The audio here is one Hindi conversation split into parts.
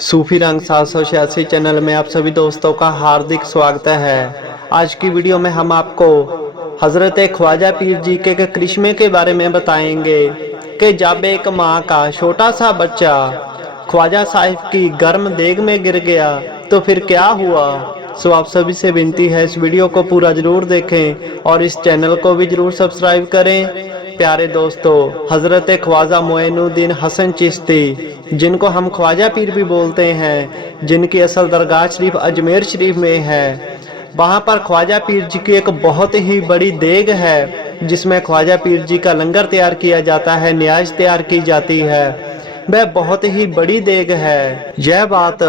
सूफी रंग 786 चैनल में आप सभी दोस्तों का हार्दिक स्वागत है। आज की वीडियो में हम आपको हजरत ख्वाजा पीर जी के करिश्मे के बारे में बताएंगे कि जब एक माँ का छोटा सा बच्चा ख्वाजा साहिब की गर्म देग में गिर गया तो फिर क्या हुआ। सो आप सभी से विनती है इस वीडियो को पूरा जरूर देखें और इस चैनल को भी जरूर सब्सक्राइब करें। प्यारे दोस्तों, हजरत ख्वाजा मोइनुद्दीन हसन चिश्ती, जिनको हम ख्वाजा पीर भी बोलते हैं, जिनकी असल दरगाह शरीफ अजमेर शरीफ में है, वहाँ पर ख्वाजा पीर जी की एक बहुत ही बड़ी देग है जिसमें ख्वाजा पीर जी का लंगर तैयार किया जाता है, न्याज तैयार की जाती है। वह बहुत ही बड़ी देग है। यह बात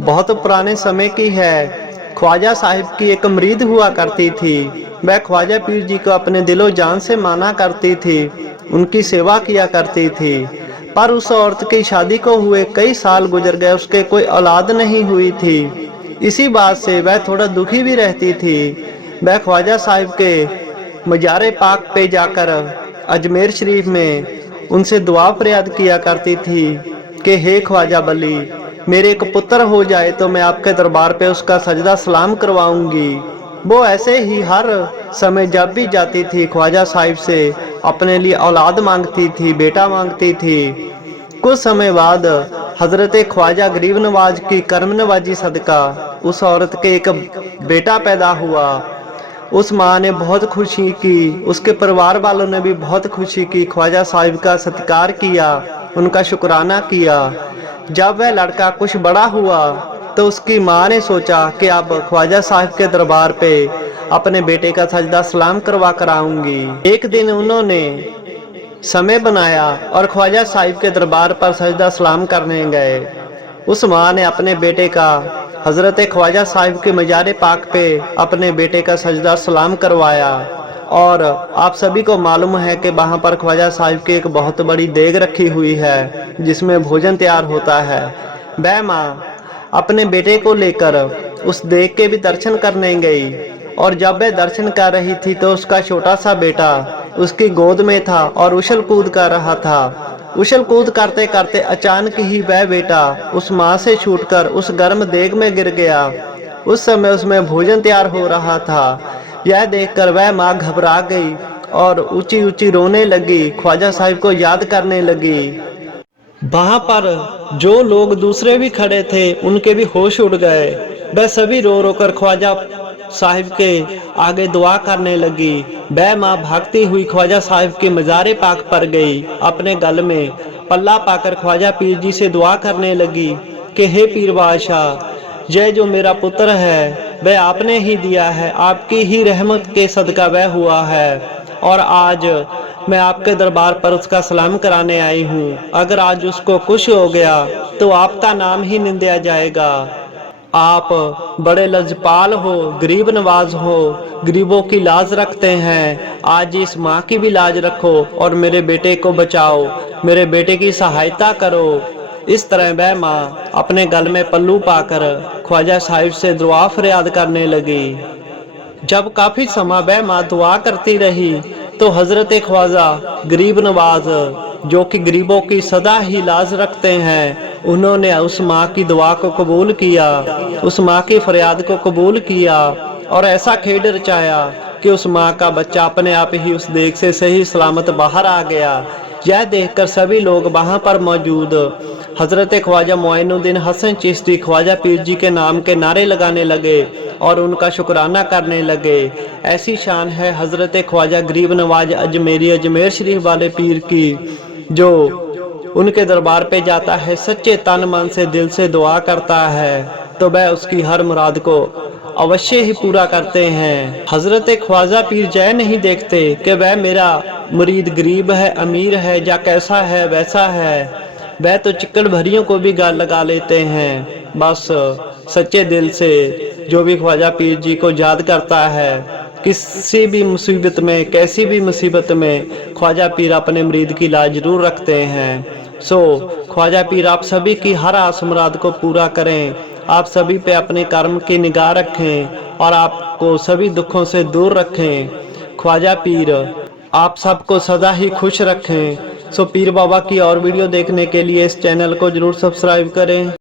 बहुत पुराने समय की है। ख्वाजा साहिब की एक मुरीद हुआ करती थी। वह ख्वाजा पीर जी को अपने दिलो जान से माना करती थी, उनकी सेवा किया करती थी। पर उस औरत की शादी को हुए कई साल गुजर गए, उसके कोई औलाद नहीं हुई थी। इसी बात से वह थोड़ा दुखी भी रहती थी। वह ख्वाजा साहिब के मज़ारे पाक पे जाकर अजमेर शरीफ में उनसे दुआ फरियाद किया करती थी कि हे ख्वाजा बली, मेरे एक पुत्र हो जाए तो मैं आपके दरबार पे उसका सजदा सलाम करवाऊंगी। वो ऐसे ही हर समय जब भी जाती थी ख्वाजा साहिब से अपने लिए औलाद मांगती थी, बेटा मांगती थी। कुछ समय बाद हजरत ख्वाजा गरीब नवाज की कर्म नवाजी सदका उस औरत के एक बेटा पैदा हुआ। उस माँ ने बहुत खुशी की, उसके परिवार वालों ने भी बहुत खुशी की, ख्वाजा साहिब का सत्कार किया, उनका शुक्राना किया। जब वह लड़का कुछ बड़ा हुआ तो उसकी माँ ने सोचा कि अब ख्वाजा साहिब के दरबार पे अपने बेटे का सजदा सलाम करवा कर आऊंगी। एक दिन उन्होंने समय बनाया और ख्वाजा साहिब के दरबार पर सजदा सलाम करने गए। उस माँ ने अपने बेटे का हजरत ख्वाजा साहिब के मज़ारे पाक पे अपने बेटे का सजदा सलाम करवाया। और आप सभी को मालूम है कि वहाँ पर ख्वाजा साहिब की एक बहुत बड़ी देग रखी हुई है जिसमें भोजन तैयार होता है। वह माँ अपने बेटे को लेकर उस देग के भी दर्शन करने गई और जब वह दर्शन कर रही थी तो उसका छोटा सा बेटा उसकी गोद में था और उछल कूद कर रहा था। उछल कूद करते करते अचानक ही वह बेटा उस माँ से छूटकर उस गर्म देग में गिर गया। उस समय उसमें भोजन तैयार हो रहा था। यह देखकर वह माँ घबरा गई और ऊंची ऊंची रोने लगी, ख्वाजा साहिब को याद करने लगी। वहां पर जो लोग दूसरे भी खड़े थे उनके भी होश उड़ गए। वह सभी रो रो कर ख्वाजा साहिब के आगे दुआ करने लगी। वह माँ भागती हुई ख्वाजा साहिब के मज़ारे पाक पर गई, अपने गल में पल्ला पाकर ख्वाजा पीर जी से दुआ करने लगी कि हे पीर बादशाह, यह जो मेरा पुत्र है वह आपने ही दिया है, आपकी ही रहमत के सदका वह हुआ है और आज मैं आपके दरबार पर उसका सलाम कराने आई हूँ। अगर आज उसको कुछ हो गया तो आपका नाम ही निंदा जाएगा। आप बड़े लजपाल हो, गरीब नवाज हो, गरीबों की लाज रखते हैं। आज इस माँ की भी लाज रखो और मेरे बेटे को बचाओ, मेरे बेटे की सहायता करो। इस तरह वह माँ अपने गल में पल्लू पाकर ख्वाजा साहिब से दुआ फरियाद करने लगी। जब काफी समय वह माँ दुआ करती रही तो हजरत ख्वाजा गरीब नवाज, जो कि गरीबों की सदा ही लाज रखते हैं, उन्होंने उस माँ की दुआ को कबूल किया, उस माँ की फरियाद को कबूल किया और ऐसा खेड रचाया कि उस माँ का बच्चा अपने आप ही उस देग से सही सलामत बाहर आ गया। यह देखकर सभी लोग वहाँ पर मौजूद हजरत ख्वाजा मोइनुद्दीन हसन चिश्ती ख्वाजा पीर जी के नाम के नारे लगाने लगे और उनका शुक्राना करने लगे। ऐसी शान है हजरत ख्वाजा गरीब नवाज अजमेरी अजमेर शरीफ वाले पीर की, जो उनके दरबार पे जाता है, सच्चे तन मन से दिल से दुआ करता है तो वह उसकी हर मुराद को अवश्य ही पूरा करते हैं। हजरत ख्वाजा पीर जय नहीं देखते कि वह मेरा मुरीद गरीब है, अमीर है या कैसा है वैसा है। वह तो चिक्कड़ भरियों को भी गाल लगा लेते हैं। बस सच्चे दिल से जो भी ख्वाजा पीर जी को याद करता है, किसी भी मुसीबत में, कैसी भी मुसीबत में ख्वाजा पीर अपने मुरीद की लाज जरूर रखते हैं। सो ख्वाजा पीर आप सभी की हर आस मुराद को पूरा करें, आप सभी पे अपने कर्म की निगाह रखें और आपको सभी दुखों से दूर रखें। ख्वाजा पीर आप सबको सदा ही खुश रखें। सो पीर बाबा की और वीडियो देखने के लिए इस चैनल को जरूर सब्सक्राइब करें।